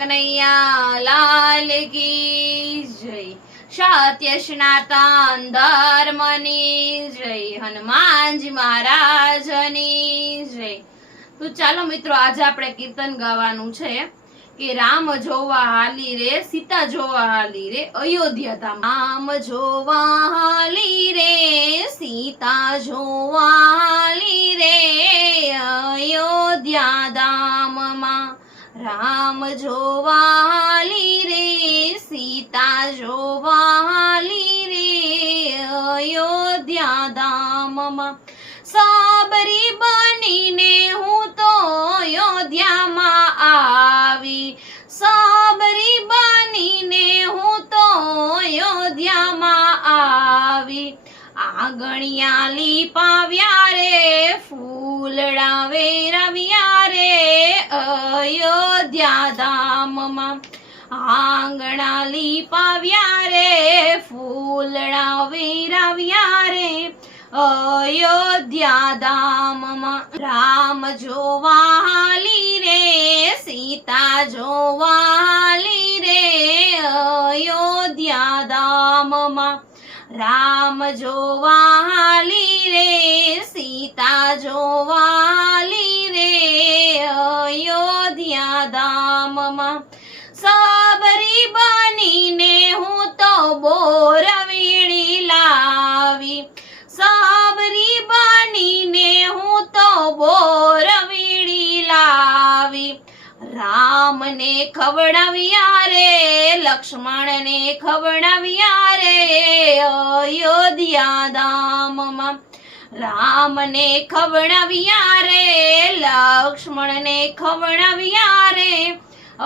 કનૈયા લાલ કી જય। સત્ય સનાતન ધર્મની જય। હનુમાનજી મહારાજની જય। તો ચાલો મિત્રો, આજે આપણે કીર્તન ગાવાનું છે કે રામ જોવા હાલી રે, સીતા જોવા હાલી રે અયોધ્યા ધામ। રામ જોવા હાલી રે, સીતા જોવા હાલી રે અયોધ્યા ધામમાં। રામ જોવા હાલી રે, સીતા જોવા હાલી રે અયોધ્યા ધામમાં। સાબરી બનીને હું તો અયોધ્યામાં આવી, સાબરી બનીને હું તો અયોધ્યામાં આવી। આંગણિયા લીપાવ્યા રે, ફૂલડા વેરવ્યા રે અયોધ્યા ધામમાં। આંગણા લીપાવ્યા રે, ફૂલડા વેરવ્યા રે અયોધ્યા ધામમાં। રામ જોવા હાલી રે, સીતા જોવા હાલી રે અયોધ્યા ધામમાં। રામ જોવા હાલી રે, સીતા જોવા હાલી રે અયોધ્યા ધામમાં। સાબરી બનીને હું તો બોર વીણી લાવી, સાબરી બનીને હું તો બોર વીણી લાવી। રામને ખવડાવ્યા રે, લક્ષ્મણને ખવડાવ્યા રે અયોધ્યા ધામમાં। રામને ખવડાવ્યા રે, લક્ષ્મણને ખવડાવ્યા રે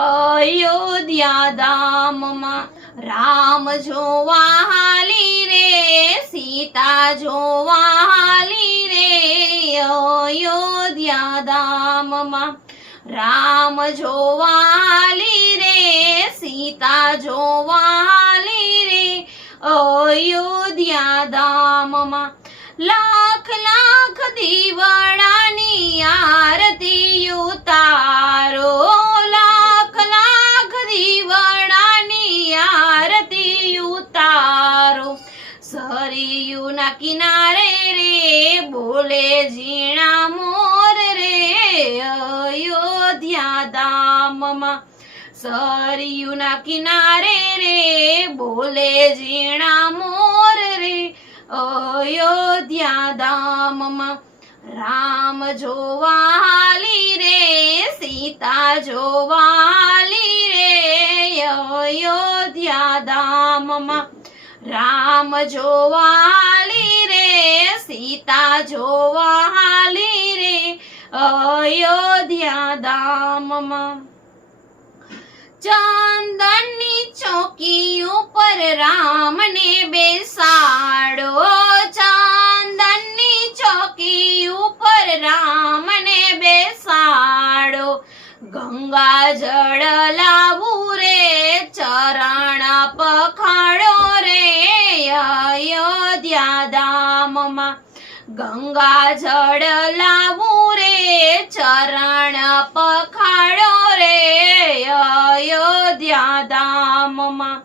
અયોધ્યા ધામમાં। રામ જોવા હાલી રે, સીતા જોવા હાલી રે અયોધ્યા ધામમાં। રામ જોવા હાલી રે, સીતા જોવા હાલી રે અયોધ્યા ધામમાં। લાખ લાખ દીવડાની આરતી ઉતારો, લાખ લાખ દીવડાની આરતી ઉતારો। સરયુના કિનારે રે બોલે ઝીણા મોર રે અયોધ્યા ધામમાં। સરયુના કિનારે રે બોલે ઝીણા મોર રે અયોધ્યા ધામમાં। રામ જોવા હાલી રે, સીતા જોવા હાલી રે અયોધ્યા ધામમાં। રામ જોવા હાલી રે, સીતા જોવા હાલી રે અયોધ્યા ધામમાં। ચંદનની ચોકી ઉપર રામને બેસાડો, ચંદનની ચોકી ઉપર રામને બેસાડો। ગંગા જળ લાવું રે, ચરણ પખાડો રે અયોધ્યા ધામમાં। ગંગા જળ લાવું રે, ચરણ પખાડો રે અયોધ્યા ધામમાં।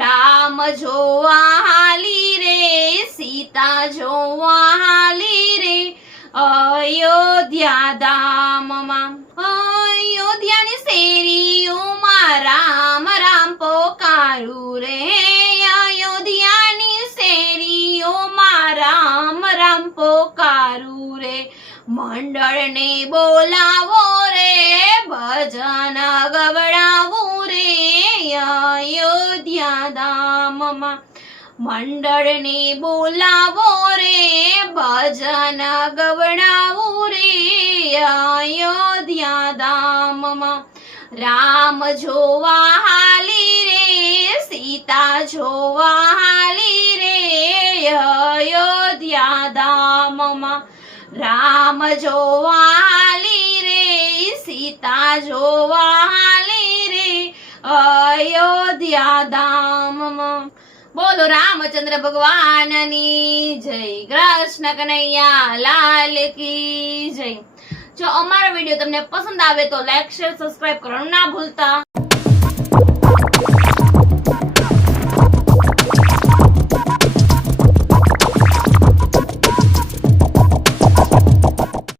રામ જોવા હાલી રે, સીતા જોવા હાલી રે અયોધ્યા ધામમાં। અયોધ્યાની શેરીઓમાં રામ રામ પોકારું રે, અયોધ્યાની શેરીઓમાં રામ રામ પોકારું રે। મંડળને બોલાવો રે, ભજન ગવડાવું રે અયોધ્યા ધામમાં। મંડળને બોલાવો રે, ભજન ગવડાવું રે અયોધ્યા ધામમાં। રામ જોવા હાલી રે, સીતા જોવા હાલી રે અયોધ્યા ધામમાં। રામ જોવા હાલી રે, સીતા જોવા હાલી રે અયોધ્યા ધામમાં। બોલો રામચંદ્ર ભગવાનની જય। કૃષ્ણ કનૈયા લાલ કી જય। જો અમારો વિડીયો તમને પસંદ આવે તો લાઈક શેર સબસ્ક્રાઇબ કરવાનું ના ભૂલતા।